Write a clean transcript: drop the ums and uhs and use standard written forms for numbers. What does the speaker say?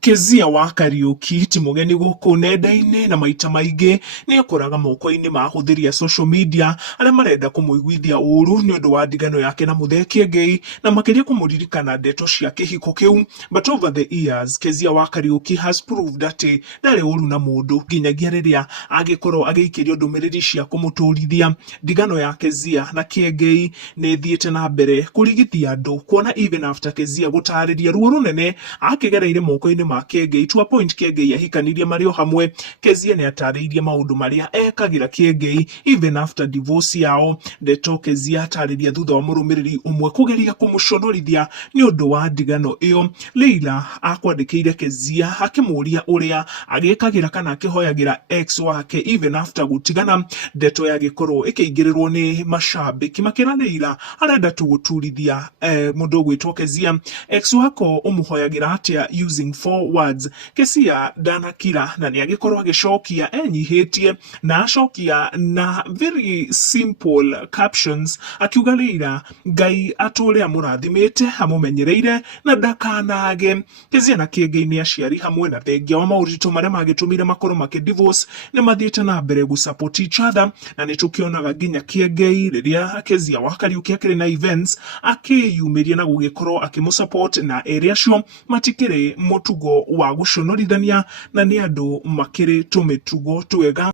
Keziah wa Kariuki ti mugeni guku nenda-ini na maita maingi ni akoraga moko-ini ma ahuthiri a social media aria marenda kumuiguithia uru ni undu wa ndigano yake na muthe Kiengei na makiria kumuririkana ndeto cia kihiko kiu. But over the years Keziah wa Kariuki has proved ati ndari uru na mundu nginyagia riria agikorwo agiikirio ndumiriri cia kumuturithia. Ndigano ya Keziah na Kiengei ni thiete na mbere kurigithia andu, kuona even after Keziah gutariria ruo runene akigereire moko-ini ma Kiengei to a point Kiengei ahikanirie mari o hamwe. Keziah ni atariirie maundu maria ekagira Kiengei even after divorce yao. Ndeto Keziah atariria thutha wa murumiriri umwe kugeria kumuconorithia ni undu wa ndigano iyo. Leila akwandikiire Keziah akimuria uria agikagira kana akihoyagira ex wake even after gutigana. Ndeto yagikorwo ikiingirirwo ni mashabiki makira Leila arenda tu guturithia mundu ugwitwo Keziah. Ex wako umuhoyagira atia using 4 words. Keziah ndanakira na ni agikorwo agicokia enyihitie na acokia na very simple captions akiuga Leila Ngai ature amurathimite amumenyereire na ndakanage. Keziah na Kiengei ni aciari hamwe na thengia wa mauritu maria magitumire makorwo makidivorce ni mathiete na mbere gusupport each other, na ni tukionaga nginya Kiengei riria Keziah wa Kariuki akiri na events akiyumiria na gugikorwo akimusupport na area cio matikire mutugo wa guconorithania na ni andu makiri tumitugo twega.